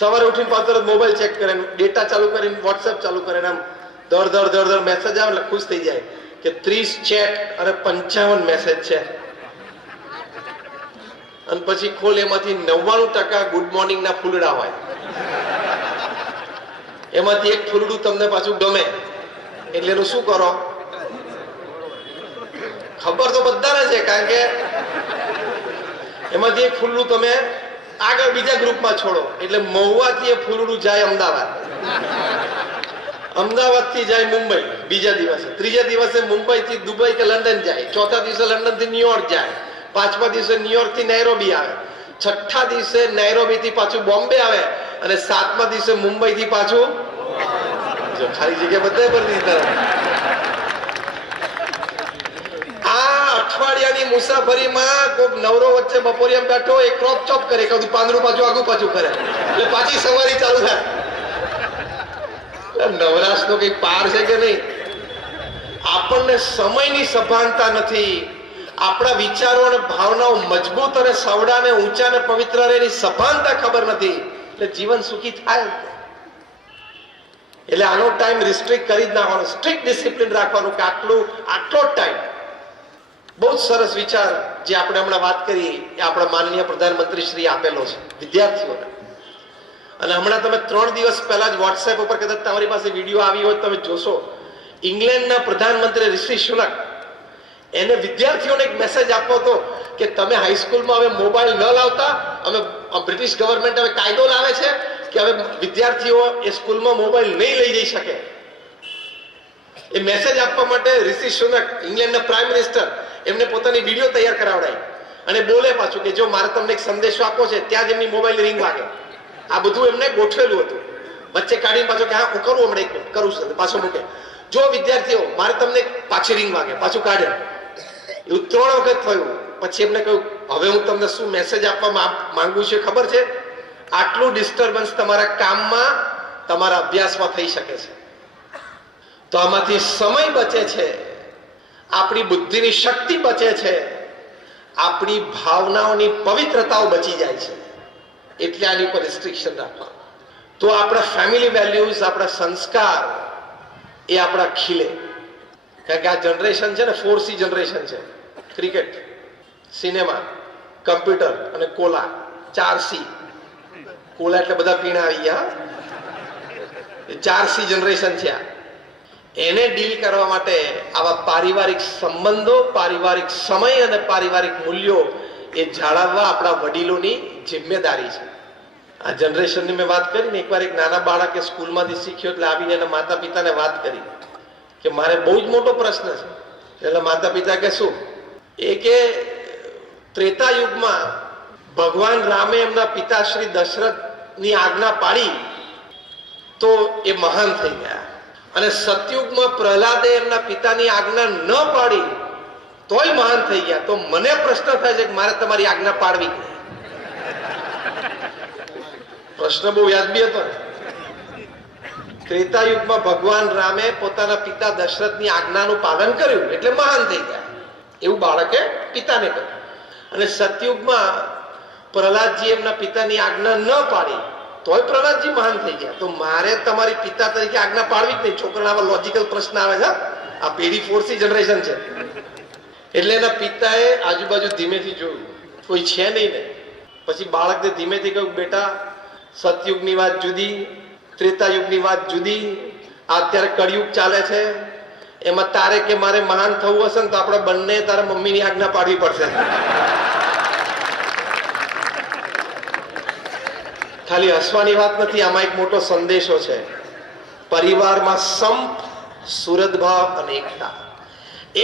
સવારે ઉઠીને પાછળ મોબાઈલ ચેક કરે, ડેટા ચાલુ કરીને વોટ્સએપ ચાલુ કરે, આમ દર મેસેજ આવે એટલે ખુશ થઈ જાય કે 30 ચેટ અને 55 મેસેજ છે. અને પછી ખોલ, એમાંથી 99% ગુડ મોર્નિંગ ના ફૂલડા હોય. એમાંથી એક ફૂલડું તમને પાછું ગમે એટલે એનું શું કરો? ખબર તો બધાને છે, કારણ કે એમાંથી એક ફૂલડું તમે આગળ બીજા ગ્રુપમાં છોડો એટલે મહુવાથી એ ફૂલડું જાય અમદાવાદ, અમદાવાદથી જાય મુંબઈ બીજા દિવસે, ત્રીજા દિવસે મુંબઈથી દુબઈ કે લંડન જાય, ચોથા દિવસે લંડનથી ન્યુયોર્ક જાય, પાંચમા દિવસે ન્યુયોર્કથી નૈરોબી આવે, છઠ્ઠા દિવસે નૈરોબીથી પાછું બોમ્બે આવે અને સાતમા દિવસે મુંબઈથી પાછું ખાલી જગ્યા બધા પર દીધા. આ અઠવાડિયાની મુસાફરીમાં કોઈક નવરો વચ્ચે બપોરિયા બેઠો એક ક્રોપ ચોપ કરે, કદું પાંદડું પાછું આગું પાછું કરે એટલે પાછી સવારી ચાલુ થાય. નવરાશ નો કઈ પાર છે કે નહીં? આપણને સમયની સભાનતા નથી, આપણા વિચારો અને ભાવનાઓ મજબૂત અને સવડા ને ઊંચા ને પવિત્ર એની સભાનતા ખબર નથી, એટલે જીવન સુખી થાય. એટલે આનો ટાઈમ રિસ્ટ્રિક્ટ કરી જ નાખવાનો, સ્ટ્રિક્ટ ડિસિપ્લિન રાખવાનું કે આટલો જ ટાઈમ. બહુ જ સરસ વિચાર જે આપણે હમણાં વાત કરી એ આપણા માનનીય પ્રધાનમંત્રી શ્રી આપેલો છે વિદ્યાર્થીઓને. અને હમણાં તમે 3 દિવસ પહેલા જ વોટ્સએપ ઉપર કદાચ તમારી પાસે વિડીયો આવી હોય તમે જોશો, ઇંગ્લેન્ડના પ્રધાનમંત્રી ઋષિ સુનક એને વિદ્યાર્થીઓને એક મેસેજ આપવો હતો કે તમે હાઈસ્કૂલમાં હવે મોબાઈલ ન લાવતા, અમે બ્રિટિશ ગવર્મેન્ટ હવે કાયદો લાવે છે કે હવે વિદ્યાર્થીઓ એ સ્કૂલમાં મોબાઈલ નહીં લઈ જઈ શકે. એ મેસેજ આપવા માટે ઋષિ સુનક ઇંગ્લેન્ડના પ્રાઇમ મિનિસ્ટર એમને પોતાની વિડીયો તૈયાર કરાવડાવી અને બોલે પાછું કે જો મારે તમને એક સંદેશો આપવો છે, ત્યાં જ એમની મોબાઈલ રિંગ વાગે. આ બધું એમને ગોઠવેલું હતું, વચ્ચે કાઢીને પાછું કે હા હું કરું, હમણાં એક કરું છું, પાછો મૂકે. જો વિદ્યાર્થીઓ મારે તમને પાછી રિંગ વાગે, પાછું કાઢે. એવું 3 વખત થયું. પછી એમને કહ્યું હવે હું તમને શું મેસેજ આપવા માંગુ છું ખબર છે? આટલું ડિસ્ટર્બન્સ તમારા કામમાં, તમારા અભ્યાસમાં થઈ શકે છે, તો આમાંથી સમય બચે છે, આપણી બુદ્ધિની શક્તિ બચે છે, આપણી ભાવનાઓની પવિત્રતાઓ બચી જાય છે. એટલે આની ઉપર રિસ્ટ્રિક્શન રાખવા, તો આપણા ફેમિલી વેલ્યુઝ, આપણા સંસ્કાર એ આપણા ખીલે. કારણ કે આ જનરેશન છે ને 4C જનરેશન છે. ક્રિકેટ, સિનેમા, કમ્પ્યુટર અને કોલા, 4C. કોલા એટલે બધા પીણા આવી ગયા. 4C જનરેશન છે. એને ડીલ કરવા માટે આવા પારિવારિક સંબંધો, પારિવારિક સમય અને પારિવારિક મૂલ્યો એ જાળવવા આપણા વડીલોની જિમ્મેદારી છે. આ જનરેશનની મેં વાત કરી ને, એકવાર એક નાના બાળકે સ્કૂલમાંથી શીખ્યો એટલે આવીને એના માતા પિતાને વાત કરી કે મારે બહુ જ મોટો પ્રશ્ન છે. એટલે માતા પિતા કે શું? એ કે ત્રેતા યુગમાં ભગવાન રામે એમના પિતા શ્રી દશરથની આજ્ઞા પાડી તો એ મહાન થઈ ગયા, અને સતયુગમાં પ્રહલાદે એમના પિતાની આજ્ઞા ન પાડી તોય મહાન થઈ ગયા. તો મને પ્રશ્ન થાય છે કે મારે તમારી આજ્ઞા પાડવી જ નહીં. પ્રશ્ન બહુ વ્યાજબી હતો ને. ત્રેતા યુગમાં ભગવાન રામે પોતાના પિતા દશરથની આજ્ઞાનું પાલન કર્યું એટલે મહાન થઈ ગયા, એવું બાળકે પિતાને કહ્યું. અને સતયુગમાં પ્રહલાદજી એમના પિતાની આજ્ઞા ન પાડી તોય પ્રહલાદજી મહાન થઈ ગયા. તો મારે તમારી પિતા તરીકે આજ્ઞા પાડવી જ નહીં. છોકરાના આવા લોજિકલ પ્રશ્ન આવે છે. આ પેઢી 4C જનરેશન છે. એટલે એના પિતાએ આજુબાજુ ધીમેથી જોયું, કોઈ છે નહીં ને. પછી બાળકને ધીમેથી કહ્યું બેટા, સતયુગની વાત જુદી, ત્રેતા યુગની વાત જુદી, અત્યારે કળિયુગ ચાલે છે, એમાં તારે કે મારે મહાન થવું હશે ને તો આપણે બંને તારા મમ્મીની આજ્ઞા પાડવી પડશે. ખાલી હસવાની વાત નથી, આમાં એક મોટો સંદેશો છે. પરિવારમાં સંપ, સુહૃદભાવ અને એકતા,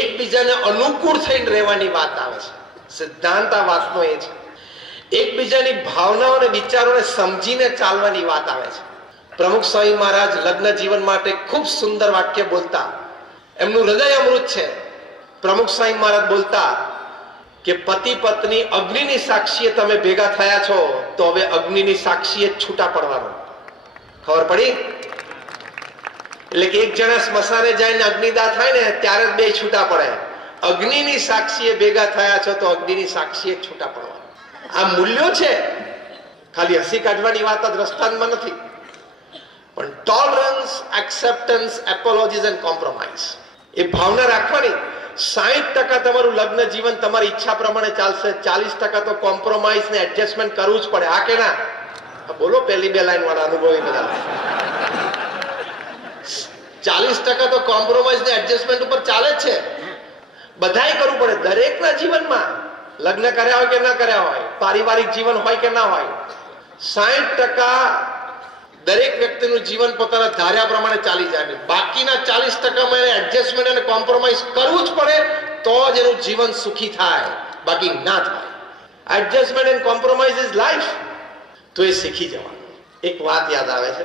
એકબીજાને અનુકૂળ થઈને રહેવાની વાત આવે છે. સિદ્ધાંત આ વાતનો એ છે. એકબીજાની ભાવનાઓ અને વિચારોને સમજીને ચાલવાની વાત આવે છે. પ્રમુખ સ્વામી મહારાજ લગ્ન જીવન માટે ખૂબ સુંદર વાક્ય બોલતા, એમનું હૃદય અમૃત છે. પ્રમુખ સ્વામી મહારાજ બોલતા કે પતિ પત્ની અગ્નિની સાક્ષીએ તમે ભેગા થયા છો તો હવે અગ્નિની સાક્ષીએ છૂટા પડવાનું. ખબર પડી? એટલે કે એક જણા સ્મશાને જઈને અગ્નિદાહ થાય ને ત્યારે જ બે છૂટા પડે. અગ્નિની સાક્ષીએ ભેગા થયા છો તો અગ્નિની સાક્ષીએ છૂટા પડવાનું. આ મૂલ્યો છે. ખાલી હસી કાઢવાની વાત આ દ્રષ્ટાંતમાં નથી, પણ tolerance, acceptance, apologies and compromise, એ ભાવના રાખવાની. 60% તમારું લગ્ન જીવન તમારી ઈચ્છા પ્રમાણે ચાલશે, 40% તો કોમ્પ્રોમાઇઝ ને એડજસ્ટમેન્ટ કરવું જ પડે. હા કે ના? બોલો પહેલી બે લાઈન વાળા અનુભવી બધા. 40% તો કોમ્પ્રોમાઇઝ ને એડજસ્ટમેન્ટ ઉપર ચાલે જ છે. બધાય કરવું પડે દરેકના જીવનમાં, લગ્ન કર્યા હોય કે ના કર્યા હોય, પારિવારિક જીવન હોય કે ના હોય. 60% દરેક વ્યક્તિનું જીવન પોતાના ધાર્યા પ્રમાણે ચાલી જાય. બાકીના 40%માં એને એડજસ્ટમેન્ટ અને કોમ્પ્રોમાઇઝ કરવું જ પડે, તો જ એનું જીવન સુખી થાય, બાકી ના થાય. Adjustment and compromise is life. તો એ શીખી જવાનું. એક વાત યાદ આવે છે,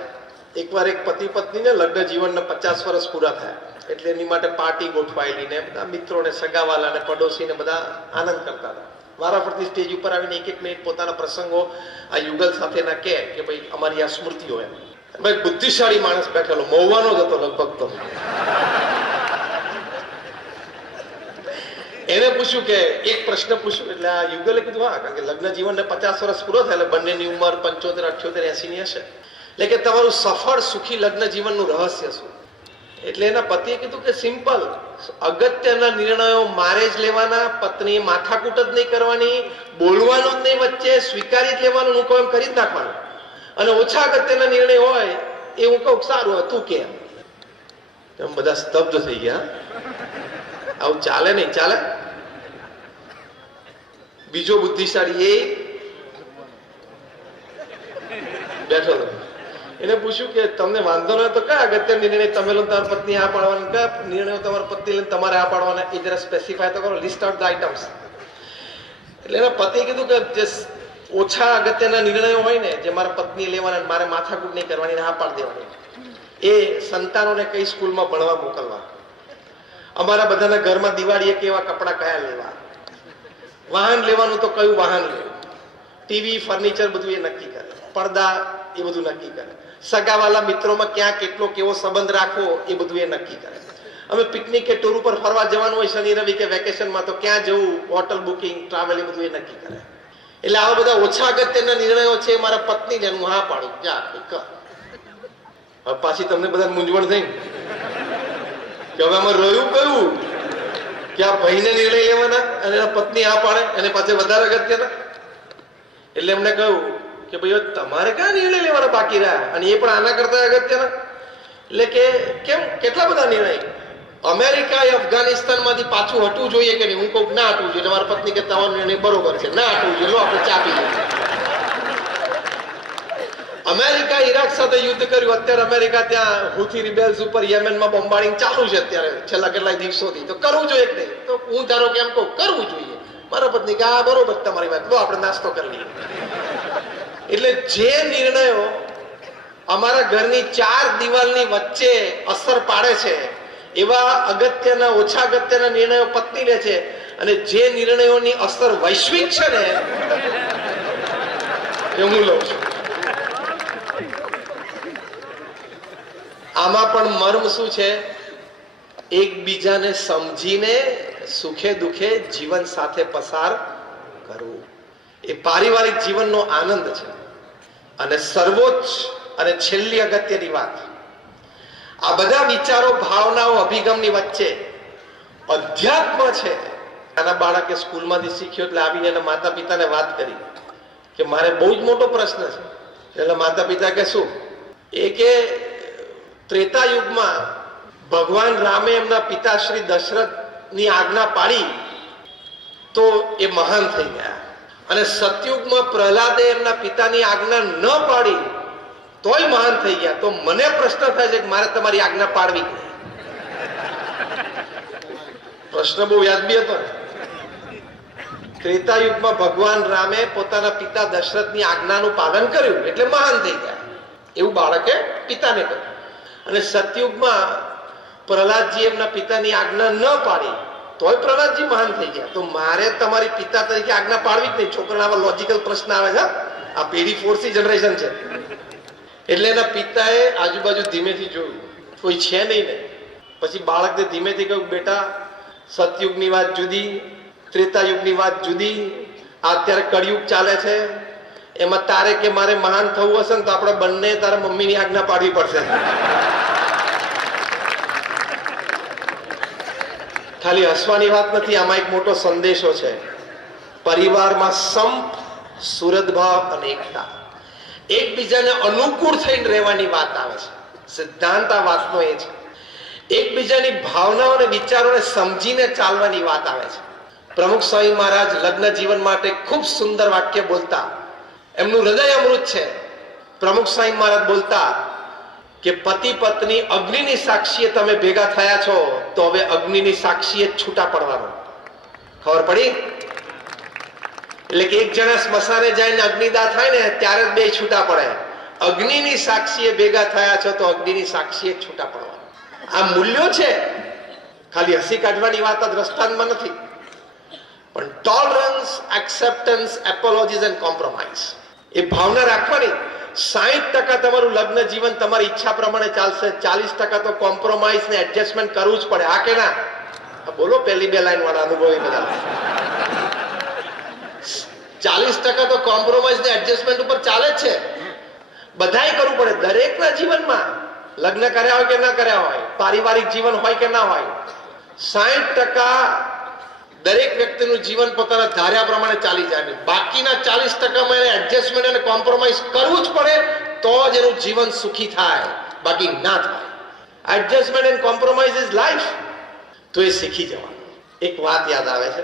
એકવાર એક પતિ પત્નીને લગ્ન જીવનના 50 વર્ષ પૂરા થયા, એટલે એની માટે પાર્ટી ગોઠવાયેલી ને બધા મિત્રોને, સગાવાલા ને પડોશીને બધા આનંદ કરતા હતા. વારાફરતી સ્ટેજ ઉપર આવીને એક મિનિટ પોતાના પ્રસંગો આ યુગલ સાથેના કે ભાઈ અમારી આ સ્મૃતિઓ એમ. ભાઈ બુદ્ધિશાળી માણસ બેઠેલો, મહુવાનો જ હતો લગભગ તો. એને પૂછ્યું કે એક પ્રશ્ન પૂછ્યું, એટલે આ યુગલે કીધું હા, કારણ કે લગ્ન જીવનને 50 વર્ષ પૂરો થાય એટલે બંનેની ઉંમર 75, 78, 80 ની હશે. એટલે કે તમારું સફળ સુખી લગ્ન જીવનનું રહસ્ય શું? એટલે એના પતિએ કીધું કે સિમ્પલ, અગત્યના નિર્ણયો મારે જ લેવાના, પત્નીએ માથાકૂટ જ નહીં કરવાની, બોલવાનું જ નહીં વચ્ચે, સ્વીકારી જ લેવાનું, હું કહું એમ કરી જ નાખવાનું. અને ઓછા અગત્યના નિર્ણય હોય એ હું કહું સારું હતું કેમ. એમ બધા સ્તબ્ધ થઈ ગયા. આવું ચાલે નહીં, ચાલે. બીજો બુદ્ધિશાળી એ બેઠો હતો, એને પૂછ્યું કે તમને વાંધો ન તો કયા અગત્ય નિર્ણય તમે લો, તમારી પત્ની આ પાડવાની, કયા નિર્ણયો તમારી પત્ની લઈને તમારે આ પાડવાના, એ જરા સ્પેસિફાય તો કરો, લિસ્ટ આઉટ ધ આઇટમ્સ. એટલે એના પતિએ કીધું કે જે ઓછા અગત્યના નિર્ણયો હોય ને, જે મારા પત્ની લેવાના, મારે માથાકૂટ નહીં કરવાની, હા પાડી દેવાની, એ સંતાનોને કઈ સ્કૂલમાં ભણવા મોકલવા, અમારા બધાના ઘરમાં દિવાળીએ કેવા કપડા કયા લેવા, વાહન લેવાનું તો કયું વાહન લેવું, ટીવી, ફર્નિચર બધું એ નક્કી કરે, પડદા એ બધું નક્કી કરે, સગાવાલા મિત્રોમાં ક્યાં કેટલો કેવો સંબંધ રાખવો એ બધું એ નક્કી કરે. અમે પિકનિક કે ટૂર ઉપર ફરવા જવાનું હોય શનિ રવિ કે વેકેશનમાં, તો ક્યાં જવું, હોટલ બુકિંગ, ટ્રાવેલ એ બધું એ નક્કી કરે. એટલે આવા બધા ઓછા અગત્યના નિર્ણયો છે મારા પત્નીને હું હા પાડું, જા કર. હવે પાછી તમને બધા મૂંઝવણ થઈ કે હવે આમાં રહ્યું કયું, કે આ ભાઈને નિર્ણય લેવાના અને એના પત્ની આ પાડે, અને પાછળ વધારે અગત્યના. એટલે એમને કહ્યું કે ભાઈ તમારે ક્યાં નિર્ણય લેવાના બાકી રહ્યા, અને એ પણ આના કરતા અગત્યના. એટલે કે કેમ, કેટલા બધા નિર્ણય. અમેરિકા અફઘાનિસ્તાન માંથી પાછું હટવું જોઈએ કે નહીં, હું કહું ના હટવું જોઈએ. તમારા પત્ની કે તમારો નિર્ણય બરોબર છે, ના હટવું જોઈએ, લો આપણે ચાપી લઈએ. અમેરિકા ઈરાક સાથે યુદ્ધ કર્યું, અત્યારે અમેરિકા ત્યાં હુથી રિબેલ્સ ઉપર યમેનમાં બોમ્બાર્ડિંગ ચાલુ છે અત્યારે છેલ્લા કેટલાય દિવસોથી. તો કરવું જોઈએ કે નહીં? તો હું ધારો કે એમ કહું કરવું જોઈએ. મારા પત્ની કે હા બરોબર તમારી વાત, લો આપણે નાસ્તો કરી લઈએ. એટલે જે નિર્ણયો અમારા ઘરની 4 દિવાલની વચ્ચે અસર પાડે છે, એવા અગત્યના, ઓછા અગત્યના નિર્ણયો પત્ની લે છે. અને જે નિર્ણયોની અસર વૈશ્વિક છે ને, એ હું લઉં છું. આમાં પણ મર્મ શું છે? એકબીજાને સમજીને સુખે દુખે જીવન સાથે પસાર કરવું, એ પારિવારિક જીવનનો આનંદ છે. અને સર્વોચ્ચ અને છેલ્લી અગત્યની વાત, આ બધા વિચારો, ભાવનાઓ, અભિગમની વચ્ચે અધ્યાત્મ છે. આના બાળકે સ્કૂલમાંથી શીખ્યો એટલે આવીને એના માતા પિતાને વાત કરી કે મારે બહુ જ મોટો પ્રશ્ન છે. એટલે માતા પિતા કે શું? એ કે ત્રેતા યુગમાં ભગવાન રામે એમના પિતા શ્રી દશરથની આજ્ઞા પાડી તો એ મહાન થઈ ગયા, અને સતયુગમાં પ્રહલાદે એમના પિતાની આજ્ઞા ન પાડી તોય મહાન થઈ ગયા. તો મને પ્રશ્ન થાય છે કે મારે તમારી આજ્ઞા પાડવી કે નહીં? પ્રશ્ન બહુ વ્યાજબી હતો. ત્રેતા યુગમાં ભગવાન રામે પોતાના પિતા દશરથની આજ્ઞાનું પાલન કર્યું એટલે મહાન થઈ ગયા, એવું બાળકે પિતાને કહ્યું. અને સતયુગમાં પ્રહલાદજી એમના પિતાની આજ્ઞા ન પાડી તોય પ્રહલાદજી મહાન થઈ ગયા. તો મારે તમારી પિતા તરીકે આજ્ઞા પાડવી જ નહીં. છોકરાના આવા લોજિકલ પ્રશ્ન આવે છે. આ પેઢી 4C જનરેશન છે. એટલે એના પિતાએ આજુબાજુ ધીમેથી જોયું, કોઈ છે નહીં ને. પછી બાળકને ધીમેથી કહ્યું, બેટા સતયુગની વાત જુદી, ત્રેતા યુગની વાત જુદી, અત્યારે કળિયુગ ચાલે છે, એમાં તારે કે મારે મહાન થવું હશે ને તો આપણે બંને તારા મમ્મીની આજ્ઞા પાડવી પડશે. ખાલી હસવાની વાત નથી, આમાં એક મોટો સંદેશો છે. પરિવારમાં સંપ, સુહૃદભાવ અને એકતા, એકબીજાને અનુકૂળ થઈને રહેવાની વાત આવે છે. સિદ્ધાંત આ વાતનો એ છે. એકબીજાની ભાવનાઓ અને વિચારોને સમજીને ચાલવાની વાત આવે છે. પ્રમુખ સ્વામી મહારાજ લગ્ન જીવન માટે ખૂબ સુંદર વાક્ય બોલતા, એમનું હૃદય અમૃત છે. પ્રમુખ સ્વામી મહારાજ બોલતા કે પતિ પત્ની અગ્નિની સાક્ષીએ તમે ભેગા થયા છો તો હવે અગ્નિની સાક્ષીએ જ છૂટા પડવાનું. ખબર પડી? એટલે કે એક જણા સ્મશાને જઈને અગ્નિદાહ થાય ને ત્યારે જ બે છૂટા પડે. અગ્નિની સાક્ષીએ ભેગા થયા છો તો અગ્નિની સાક્ષીએ જ છૂટા પડવાનું. આ મૂલ્યો છે. ખાલી હસી કાઢવાની વાત જ દ્રષ્ટાંતમાં નથી, પણ tolerance, acceptance, apologies and compromise એ ભાવના રાખવાની. 60% તમારું લગ્ન જીવન તમારી ઈચ્છા પ્રમાણે ચાલશે, 40% તો કોમ્પ્રોમાઇઝ ને એડજસ્ટમેન્ટ કરવું જ પડે. હા કે ના? બોલો પહેલી બે લાઈન વાળા અનુભવી બધા. 40% તો કોમ્પ્રોમાઇઝ ને એડજસ્ટમેન્ટ ઉપર ચાલે જ છે. બધાએ કરવું પડે દરેકના જીવનમાં. લગ્ન કર્યા હોય કે ના કર્યા હોય, પારિવારિક જીવન હોય કે ના હોય, 60% દરેક વ્યક્તિનું જીવન પોતાના ધાર્યા પ્રમાણે ચાલી જાય. બાકીના 40%માં એને એડજસ્ટમેન્ટ અને કોમ્પ્રોમાઇઝ કરવું જ પડે તો જ એનું જીવન સુખી થાય, બાકી ના થાય. Adjustment and compromise is life. તો એ શીખી જવાનું. એક વાત યાદ આવે છે.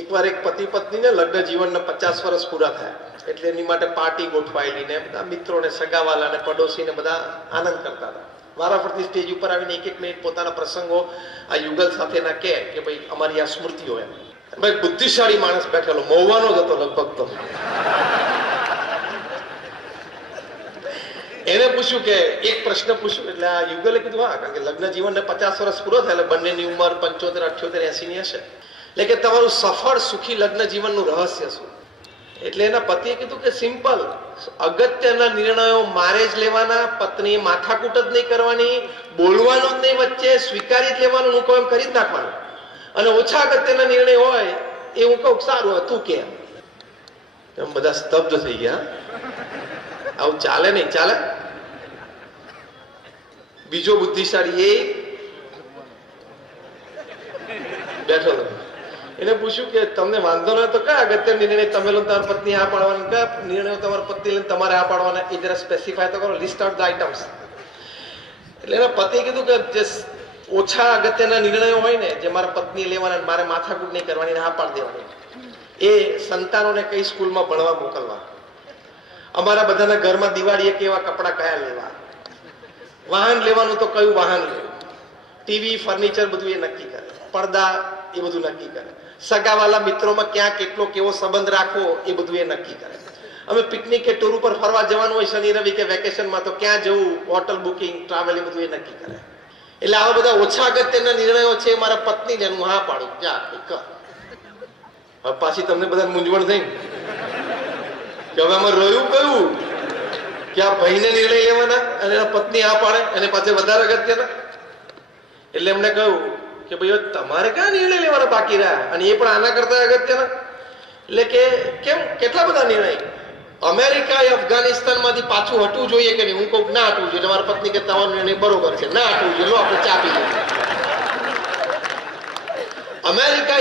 એકવાર એક પતિ પત્નીને લગ્ન જીવનના 50 વર્ષ પૂરા થયા એટલે એની માટે પાર્ટી ગોઠવાયેલી ને બધા મિત્રોને, સગાવાલાને, પડોશીને બધા આનંદ કરતા હતા. વારાફરતી સ્ટેજ ઉપર આવીને એક મિનિટ પોતાના પ્રસંગો આ યુગલ સાથેના કે ભાઈ અમારી આ સ્મૃતિઓ એમ. ભાઈ બુદ્ધિશાળી માણસ બેઠેલો, મહુવાનો જ હતો લગભગ તો. એને પૂછ્યું કે એક પ્રશ્ન પૂછ્યું એટલે આ યુગલે કીધું હા, કારણ કે લગ્ન જીવનને 50 વર્ષ પૂરો થાય એટલે બંનેની ઉંમર 75, 78, 80 ની હશે. એટલે કે તમારું સફળ સુખી લગ્ન જીવનનું રહસ્ય શું? એટલે એના પતિએ કીધું કે સિમ્પલ, અગત્યના નિર્ણયો મારે જ લેવાના, પત્નીએ માથાકૂટ જ નહીં કરવાની, બોલવાનું જ નહીં વચ્ચે, સ્વીકારી જ લેવાનું, હું કહું એમ કરી જ નાખવાનું. અને ઓછા અગત્યના નિર્ણય હોય એ હું કહું સારું હોય તું કે. એમ બધા સ્તબ્ધ થઈ ગયા. આવું ચાલે નહીં, ચાલે. બીજો બુદ્ધિશાળી એ બેઠો હતો. એને પૂછ્યું કે તમને વાંધો ન તો કયા અગત્ય નિર્ણય તમે લો, તમારી પત્ની આ પાડવાના, કયા નિર્ણયો તમારી પત્ની લઈને તમારે આ પાડવાના, એ જરા સ્પેસિફાય તો કરો, લિસ્ટ આઉટ ધ આઇટમ્સ. એટલે એના પતિએ કીધું કે જે ઓછા અગત્યના નિર્ણયો હોય ને, જે મારા પત્ની લેવાના, મારે માથાકૂટ નહીં કરવાની, હા પાડી દેવાની, એ સંતાનોને કઈ સ્કૂલમાં ભણવા મોકલવા, અમારા બધાના ઘરમાં દિવાળીએ કેવા કપડા કયા લેવા, વાહન લેવાનું તો કયું વાહન લેવું, ટીવી, ફર્નિચર બધું એ નક્કી કરે, પડદા એ બધું નક્કી કરે, સગાવાલા મિત્રોમાં ક્યાં કેટલો કેવો સંબંધ રાખવો એ બધું એ નક્કી કરે. અમે પિકનિક કે ટૂર ઉપર ફરવા જવાનું હોય શનિ રવિ કે વેકેશનમાં તો ક્યાં જવું, હોટલ બુકિંગ, ટ્રાવેલ એ બધું એ નક્કી કરે. એટલે આવા બધા ઓછા અગત્યના નિર્ણયો છે મારા પત્નીને હું હા પાડું, જા કર. હવે પાછી તમને બધા મૂંઝવણ થઈ કે હવે આમાં રહ્યું કયું કે આ ભાઈને નિર્ણય લેવાના અને એના પત્ની આ પાડે અને પાછળ વધારે અગત્યના. એટલે એમને કહ્યું કે ભાઈ તમારે ક્યાં નિર્ણય લેવાના બાકી રહ્યા, અને એ પણ આના કરતા અગત્યના. એટલે કે કેમ, કેટલા બધા નિર્ણય. અમેરિકા એ અફઘાનિસ્તાન માંથી પાછું હટવું જોઈએ કે નહીં? હું કહું ના હટવું જોઈએ. તમારી પત્ની કે તમારો નિર્ણય બરોબર છે, ના હટવું જોઈએ, લો આપણે ચા પી લઈએ. અમેરિકા